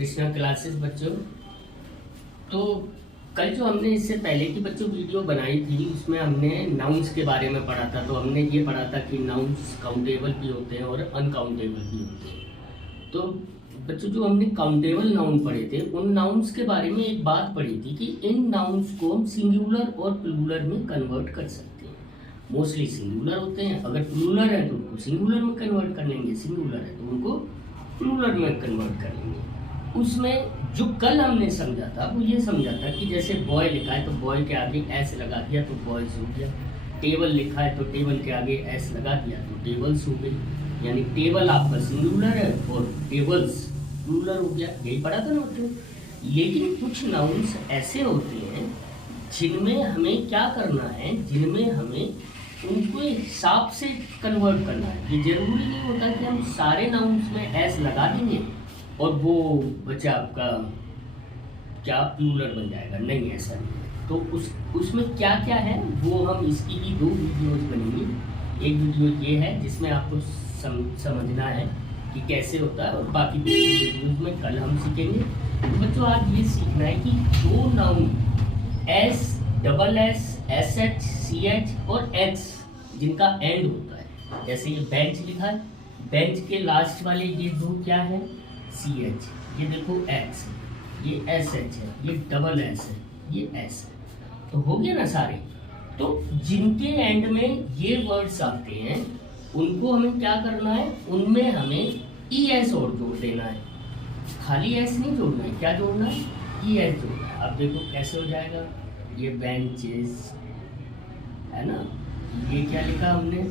Krishna classes बच्चों। तो कल जो हमने इससे पहले की बच्चों वीडियो बनाई थी उसमें हमने नाउन्स के बारे में पढ़ा था। तो हमने ये पढ़ा था कि नाउन्स काउंटेबल भी होते हैं और अनकाउंटेबल भी होते हैं। तो बच्चों जो हमने काउंटेबल नाउन पढ़े थे उन नाउन्स के बारे में एक बात पढ़ी थी कि इन नाउन्स को हम सिंगुलर और प्लूरल में कन्वर्ट कर सकते हैं। मोस्टली सिंगुलर होते हैं, अगर प्लूरल है तो उनको सिंगुलर में कन्वर्ट कर लेंगे, सिंगुलर है तो उनको प्लूरल में कन्वर्ट कर लेंगे। उसमें जो कल हमने समझा था वो ये समझा था कि जैसे बॉय लिखा है तो बॉय के आगे एस लगा दिया तो बॉयज हो गया। टेबल लिखा है तो टेबल के आगे एस लगा दिया तो टेबल्स हो गई। यानी टेबल आपका सिंगुलर है और टेबल्स प्लूरल हो गया। यही पढ़ा था ना बच्चों। लेकिन कुछ नाउन्स ऐसे होते हैं जिनमें हमें क्या करना है, जिनमें हमें उनको हिसाब से कन्वर्ट करना है। ये जरूरी नहीं होता कि हम सारे नाउन्स में एस लगा देंगे और वो बच्चा आपका क्या प्लूरल बन जाएगा, नहीं ऐसा नहीं। तो उसमें क्या क्या है वो हम इसकी भी 2 वीडियोस बनेंगी। एक वीडियो ये है जिसमें आपको समझना है कि कैसे होता है और बाकी 2 वीडियोस में कल हम सीखेंगे। तो बच्चों आज ये सीखना है कि 2 noun S, double S, S H, C H और एक्स जिनका एंड होता है। जैसे ये बेंच लिखा है, बेंच के लास्ट वाले ये 2 क्या है, सी एच, ये देखो एक्स, ये एस एच है, ये डबल एस है, ये एस है। तो हो गया ना सारे। तो जिनके एंड में ये वर्ड्स आते हैं उनको हमें क्या करना है, उनमें हमें ई एस और जोड़ देना है। खाली एस नहीं जोड़ना है, क्या जोड़ना है, ई एस जोड़ना है। अब देखो कैसे हो जाएगा, ये बेंचेस है ना, ये क्या लिखा हमने,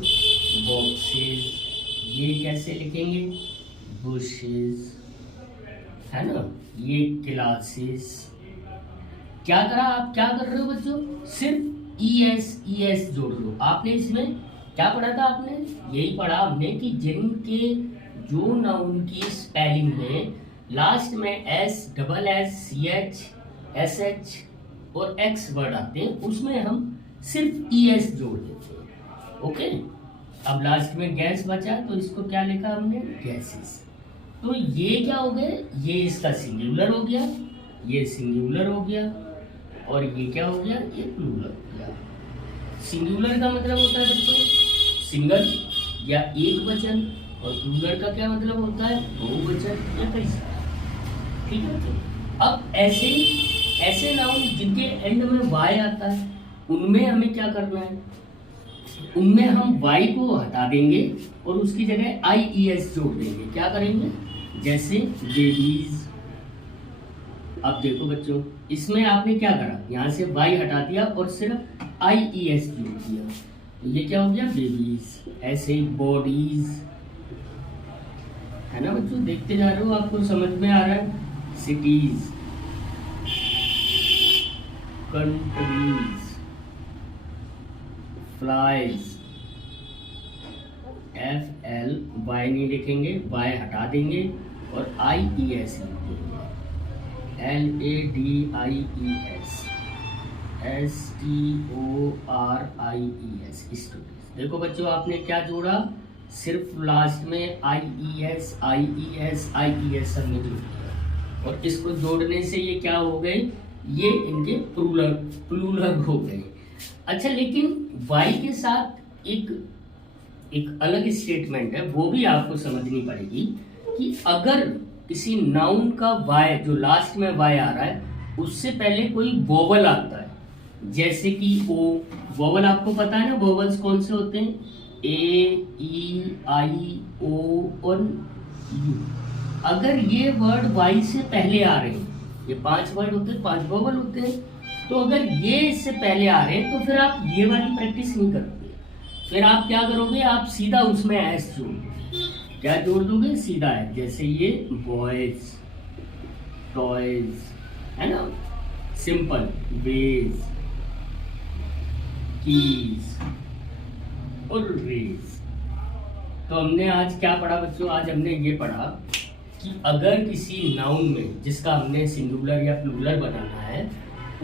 बॉक्सेस, ये कैसे लिखेंगे, बुशेस है ना, ये क्लासेस। क्या करा, आप क्या कर रहे हो बच्चों, सिर्फ ई एस जोड़ लो। आपने इसमें क्या पढ़ा था, आपने यही पढ़ा हमने कि जिनके जो नाउन की स्पेलिंग में लास्ट में S, double S, C H, S H और एक्स वर्ड आते हैं उसमें हम सिर्फ ई एस जोड़ देते हैं। ओके, अब लास्ट में गैस बचा तो इसको क्या लिखा हमने, गैसेस। तो ये क्या हो गए, ये इसका सिंगुलर हो गया, ये सिंगुलर हो गया और ये क्या हो गया, ये प्लूरल हो गया। सिंगुलर का मतलब होता है बच्चों सिंगल या एक वचन, और प्लूरल का क्या मतलब होता है, 2 वचन या कई सारे। ठीक है बच्चों। अब ऐसे नाउन जिनके एंड में वाई आता है उनमें हमें क्या करना है, उनमें हम वाई को हटा देंगे और उसकी जगह आई ई एस जोड़ देंगे। क्या करेंगे, जैसे बेबीज। अब देखो बच्चों इसमें आपने क्या करा, यहाँ से वाई हटा दिया और सिर्फ आई ई एस जोड़ दिया, तो ये क्या हो गया, बेबीज। ऐसे ही बॉडीज है ना बच्चों, देखते जा रहे हो, आपको समझ में आ रहा है। Cities, countries, flies, F L, Y नहीं लिखेंगे, वाई हटा देंगे और आई ई एस लिखेंगे, L A D I E S, S T O R I E S, students. देखो बच्चों आपने क्या जोड़ा, सिर्फ लास्ट में I E S, I E S, I E S सब में जोड़ दिया और इसको जोड़ने से ये क्या हो गए, ये इनके प्लूरल हो गए। अच्छा, लेकिन वाई के साथ एक अलग स्टेटमेंट है, वो भी आपको समझनी पड़ेगी कि अगर किसी नाउन का वाई जो लास्ट में वाई आ रहा है उससे पहले कोई वोवल आता है, जैसे कि ओ, वोवल आपको पता है ना, वोवल्स कौन से होते हैं, ए, ई, आई, ओ और यू। अगर ये वर्ड वाई से पहले आ रहे हैं, ये 5 वर्ड होते हैं, 5 वोवल होते हैं, तो अगर ये इससे पहले आ रहे हैं तो फिर आप ये वाली प्रैक्टिस नहीं करोगे। फिर आप क्या करोगे, आप सीधा उसमें एस जोड़ दोगे। क्या जोड़ दोगे, सीधा है। जैसे ये बॉयज, टॉयज है ना, सिंपल, वेज, कीज और रेज। तो हमने आज क्या पढ़ा बच्चों, आज हमने ये पढ़ा कि अगर किसी नाउन में जिसका हमने सिंगुलर या प्लूरल बनाना है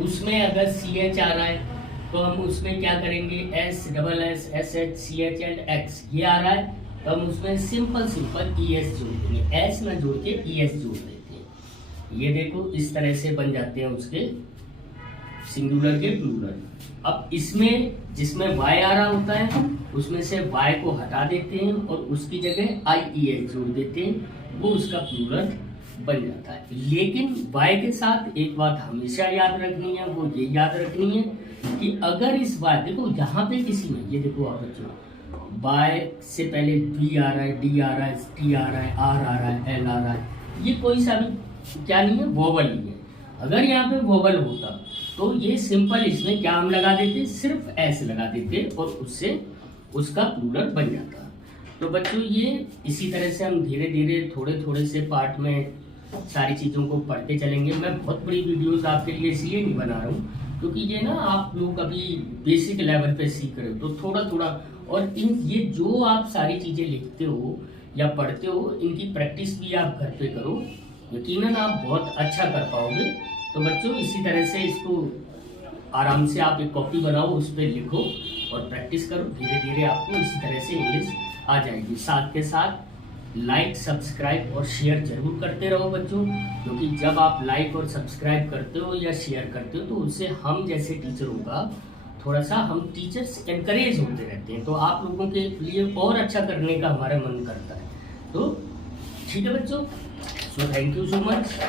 उसमें अगर सी एच आ रहा है तो हम उसमें क्या करेंगे, S, double S, S H, C H and X ये आ रहा है तो हम उसमें सिंपल ई एस जोड़ देंगे, एस ना जोड़ के ई एस जोड़ देते हैं। ये देखो इस तरह से बन जाते हैं उसके सिंगुलर के प्लूरल। अब इसमें जिसमें y आ रहा होता है उसमें से y को हटा देते हैं और उसकी जगह IES जोड़ देते हैं, वो उसका प्लूरल बन जाता है। लेकिन y के साथ एक बात हमेशा याद रखनी है, वो ये याद रखनी है कि अगर इस y, देखो यहाँ पे किसी में, ये देखो आप बच्चों, y से पहले b आ रहा है, d आ रहा है, t आ रहा है, r आ रहा है, l आ रहा है, ये कोई सा भी क्या नहीं है, वोवल नहीं है। अगर यहाँ पे वोवल होता तो ये सिंपल इसमें क्या हम लगा देते, सिर्फ एस लगा देते और उससे उसका प्लूरल बन जाता। तो बच्चों ये इसी तरह से हम धीरे धीरे थोड़े थोड़े से पार्ट में सारी चीज़ों को पढ़ते चलेंगे। मैं बहुत बड़ी वीडियोस आपके लिए इसलिए नहीं बना रहा हूँ क्योंकि ये ना आप लोग अभी बेसिक लेवल पे सीख रहे हो, तो थोड़ा थोड़ा, और इन ये जो आप सारी चीज़ें लिखते हो या पढ़ते हो इनकी प्रैक्टिस भी आप घर पे करो, यकीनन आप बहुत अच्छा कर पाओगे। तो बच्चों इसी तरह से इसको आराम से आप एक कॉपी बनाओ, उस पर लिखो और प्रैक्टिस करो, धीरे धीरे आपको इसी तरह से इंग्लिश आ जाएगी। साथ के साथ लाइक, सब्सक्राइब और शेयर जरूर करते रहो बच्चों, क्योंकि जब आप लाइक और सब्सक्राइब करते हो या शेयर करते हो तो उससे हम जैसे टीचरों का थोड़ा सा, हम टीचर्स एनकरेज होते रहते हैं, तो आप लोगों के लिए और अच्छा करने का हमारा मन करता है। तो ठीक है बच्चों, so thank you so much.